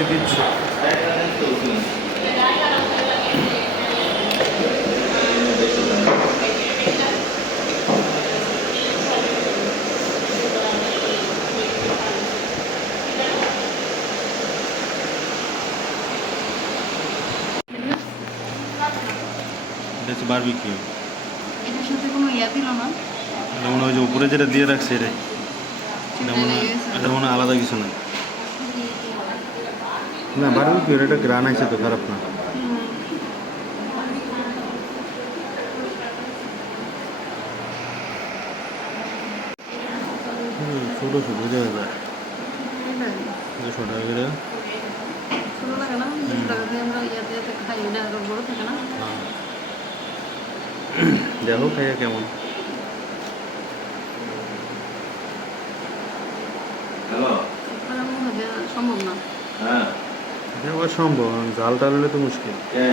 কাছে দিচ্ছি উপরে যেটা দিয়ে রাখছে আলাদা কিছু নাই। না বারবিকিউ এটা গ্রান আছে তো খারাপ না হুম, ছোটো ছোটো টাকা করে ছোটো লাগে না আমরা ইয়াতে ইয়াতে খাই এটা বড় থাকে না? দেখো খাইয়া কেমন? মনে হয় সম্ভব না। হ্যাঁ। দেওয়া সম্ভব জাল টাল হলে তো মুশকিল। কে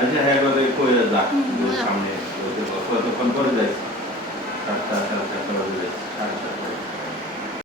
আচ্ছা হ্যাঁ করে কইরা যা। সামনে কতক্ষণ করে যাই সাতটা